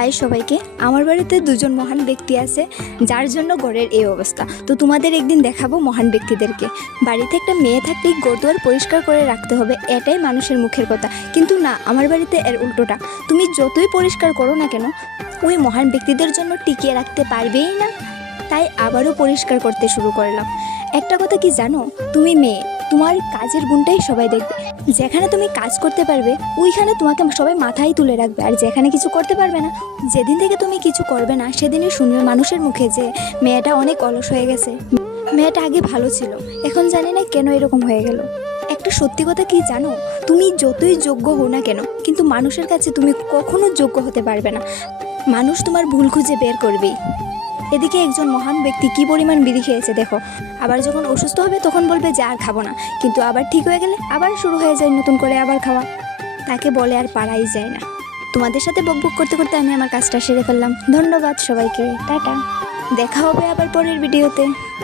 High সবাইকে। আমার বাড়িতে দুজন মহান ব্যক্তি আছে যার জন্য ঘরের এই অবস্থা। তো তোমাদের একদিন দেখাবো মহান ব্যক্তিদেরকে। বাড়িতে একটা মেয়ে থাকলেই ঘরদুয়ার পরিষ্কার করে রাখতে হবে, এটাই মানুষের মুখের কথা। কিন্তু না, আমার বাড়িতে এর উল্টোটা। তুমি যতই পরিষ্কার করো না কেন, ওই মহান ব্যক্তিদের জন্য টিকিয়ে রাখতে পারবেই না। তাই আবারও পরিষ্কার করতে শুরু করলাম। একটা কথা কি জানো, তুমি মেয়ে, তোমার কাজের গুণটাই সবাই দেখবে। যেখানে তুমি কাজ করতে পারবে ওইখানে তোমাকে সবাই মাথায় তুলে রাখবে, আর যেখানে কিছু করতে পারবে না, যেদিন থেকে তুমি কিছু করবে না সেদিনই শুনবে মানুষের মুখে যে মেয়েটা অনেক অলস হয়ে গেছে, মেয়েটা আগে ভালো ছিল, এখন জানি না কেন এরকম হয়ে গেল। একটা সত্যি কথা কি জানো, তুমি যতই যোগ্য হও না কেন, কিন্তু মানুষের কাছে তুমি কখনো যোগ্য হতে পারবে না। মানুষ তোমার ভুল খুঁজে বের করবেই। এদিকে একজন মহান ব্যক্তি কী পরিমাণ বিড়ি খেয়েছে দেখো। আবার যখন অসুস্থ হবে তখন বলবে যে আর খাবো না, কিন্তু আবার ঠিক হয়ে গেলে আবার শুরু হয়ে যায় নতুন করে আবার খাওয়া। তাকে বলে আর পারাই যায় না। তোমাদের সাথে বকবক করতে করতে আমি আমার কাজটা সেরে ফেললাম। ধন্যবাদ সবাইকে, টাটা। দেখা হবে আবার পরের ভিডিওতে।